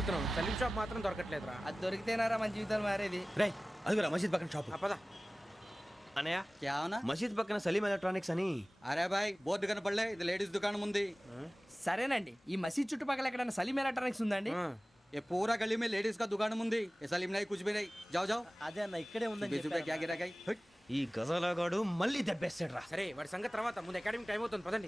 తిరుగుతున్నాం సలీం షాప్ మాత్రం దొరకట్లేదురా అది దొరికితేనారా మన జీవితాలు మారేది రే అదిగురా మసీద్ పక్కన షాప్ ఆ, పద అనయ్య क्या होना మసీద్ పక్కన సలీం ఎలక్ట్రానిక్స్ అని అరే బాయ్ బోర్డు కనపడలే ఇది లేడీస్ దుకాణం ఉంది సరేనండి ఈ మసీద్ చుట్టుపక్కల ఎక్కడైనా సలీం ఎలక్ట్రానిక్స్ ఉందండి ఆ, ये पूरा गली में लेडीज का दुकान मुंदी ये सलीम नहीं कुछ भी नहीं जाओ जाओ అదే అన్న ఇక్కడే ఉందని बीस रुपए क्या गिरा गई ఈ గజాలగాడు మళ్ళీ దెబ్బేస్తాడు రా సరే వాడి సంగతి తర్వాత ముందు అకాడమిక్ టైం అవుతుంది పదండి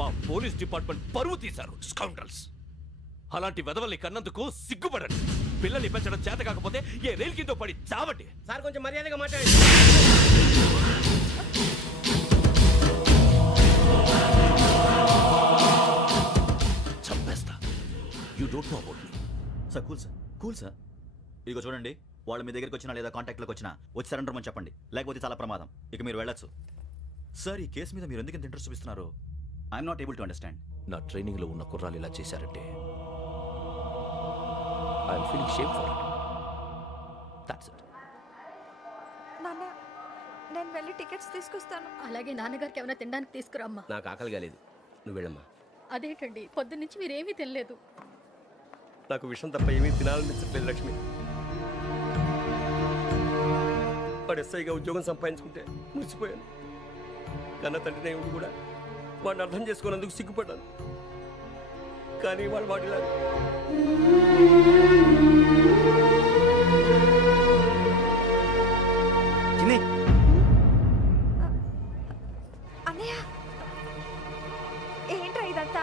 మా పోలీస్ డిపార్ట్మెంట్ పరువు తీశారు స్కౌండల్స్ అలాంటి వెధవల్ని కన్నందుకు సిగ్గుపడండి. పిల్లల్ని పెంచడం చేత కాకపోతే ఏ రైలు కింద పడి చావండి. సార్ కొంచెం మర్యాదగా మాట్లాడండి. చంపేస్తా. You don't know about me sir cool sir. Cool sir? ఇదిగో చూడండి వాళ్ళు మీ దగ్గరికి వచ్చినా లేదా కాంటాక్ట్లోకి వచ్చినా వచ్చి సరెండర్ అని చెప్పండి. లేకపోతే చాలా ప్రమాదం. ఇక మీరు వెళ్ళొచ్చు. సార్ ఈ కేసు మీద మీరు ఎందుకు ఇంత ఇంట్రెస్ట్ చూపిస్తున్నారు? I'm not able to understand నా ట్రైనింగ్లో ఉన్న కుర్రాలు ఇలా చేశారంటే I'm feeling shame for it that's it నాన్న నేను వెళ్ళి టికెట్స్ తీసుకొస్తాను. అలాగే నాన్నగారికి ఏమైనా తినడానికి తీసుకురమ్మా. నాకు ఆకలి కాలేదు నువ్వు వెళ్ళమ్మా. అదేంటండి పొద్దున్నుంచి మీరేమీ తినలేదు. నాకు విషయం తప్ప ఏమీ తినాలనిపించట్లేదు లక్ష్మి. వాడు ఎస్ఐగా ఉద్యోగం సంపాదించుకుంటే మురిసిపోయాను. కన్న తండ్రి ఉండి కూడా వాడిని అర్థం చేసుకున్నందుకు సిగ్గుపడ్డాను. కానీ వాడు వాడిలా చిన్ని అన్నయ్య ఏంట్రా ఇదంతా?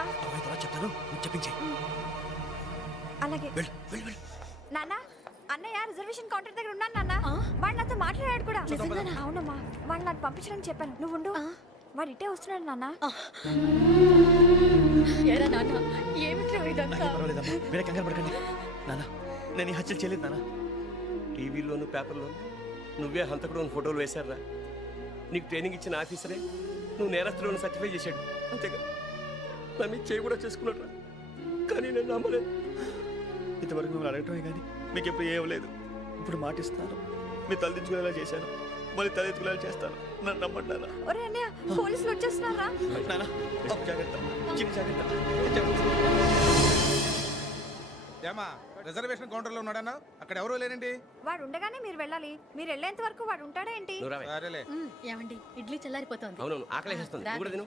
చెప్తాను నువ్వు చెప్పించే. అలాగే. వెళ్ళు వెళ్ళు వెళ్ళు. నాన్న అన్నయ్య రిజర్వేషన్ కౌంటర్ దగ్గర ఉన్నాను నాన్న. వాడు నాతో మాట్లాడాడు కూడా. అవునమ్మా వాడు నాకు పంపించడం చెప్పాను. నువ్వు ఉండు. వాడు ఇట్టే వస్తున్నాడు నాన్న. పర్వాలేదమ్మా. వేరే కంగారు పడకండి. నాన్న నేను ఈ హత్యలు చేయలేదు నాన్న. టీవీలోను పేపర్లోను నువ్వే హంతకుడు ఫోటోలు వేశారా నీకు ట్రైనింగ్ ఇచ్చిన ఆఫీసరే నువ్వు నేరస్తులను సర్టిఫై చేశాడు. అంతేగా? నా మీద చేయి కూడా చేసుకున్నాడు కానీ నేను నమ్మలేదు. ఇంతవరకు మిమ్మల్ని అడగటమే కానీ మీకు ఎప్పుడు ఏం లేదు. ఇప్పుడు మాటిస్తున్నాను మీ తలదించుకునేలా చేశాను మళ్ళీ తలెత్తుకునేలా చేస్తాను. నన్ను నమ్మండి నాన్న. ఒరే అన్నయ్య పోలీసులు వచ్చేస్తున్నారా? నాన్న జాగ్రత్త. చిన్న జాగ్రత్త. ఏమా రిజర్వేషన్ కౌంటర్లో ఉన్నాడన్నా? అక్కడ ఎవరూ లేనండి వాడు ఉండగానే మీరు వెళ్ళాలి. మీరు వెళ్ళేంత వరకు వాడు ఉంటాడా ఏంటి? నువ్వు రావే. సరేలే. ఏమండి? ఇడ్లీ చల్లారిపోతోంది. అవునవును ఆకలేసేస్తుంది. నువ్వు కూడా తిను.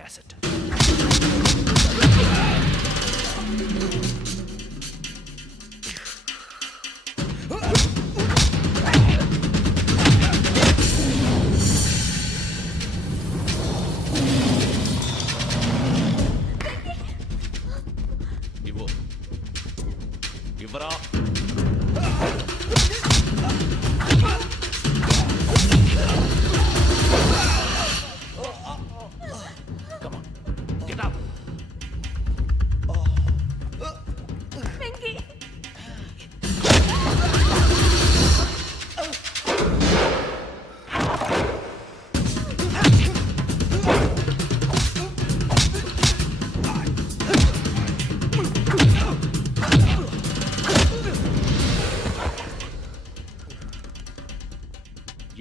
acid.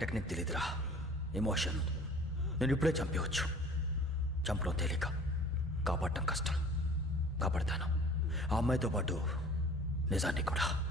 టెక్నిక్ తెలియదురా ఎమోషన్ నేను ఇప్పుడే చంపేవచ్చు చంపడం తేలిక. కాపాడటం కష్టం. కాపాడతాను. ఆ అమ్మాయితో పాటు నిజాన్ని కూడా.